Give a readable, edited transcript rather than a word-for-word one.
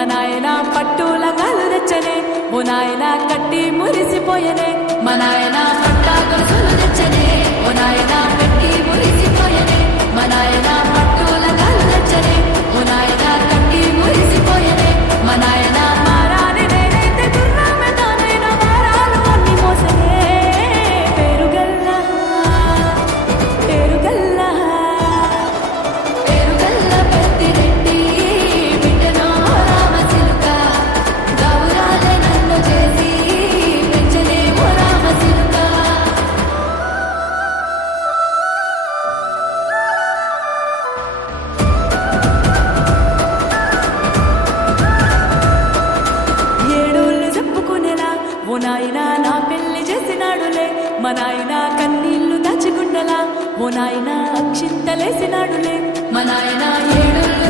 మా నాయన పట్టుల గాలు తెచ్చనే ఓ నాయన కట్టి మురిసిపోయనే మా నాయన పట్టా గొలుసులు తెచ్చనే ఓ నాయన పెట్టి మురిసిపోయనే మా నాయన పట్టుల గాలు తెచ్చనే ఓ నాయన కట్టి మురిసిపోయనే మా నాయన మారాని నేనైతే గుర్రమే తానైన వారాలు అన్ని మోసనే పేరుగల్లా పెద్దిరెడ్డి బిడ్డనో రామచిలుక గౌరాలే నన్ను చేసి పెంచలేమో రామచిలుక ఏడోళ్ళు చెప్పుకునేలా ఓ నాయనా నా పెళ్లి చేసినాడులే మా నాయన కన్నీళ్లు దాచుకుండలా ఓ నాయన అక్షింతలేసినాడులే మా నాయన ఏడోళ్ళు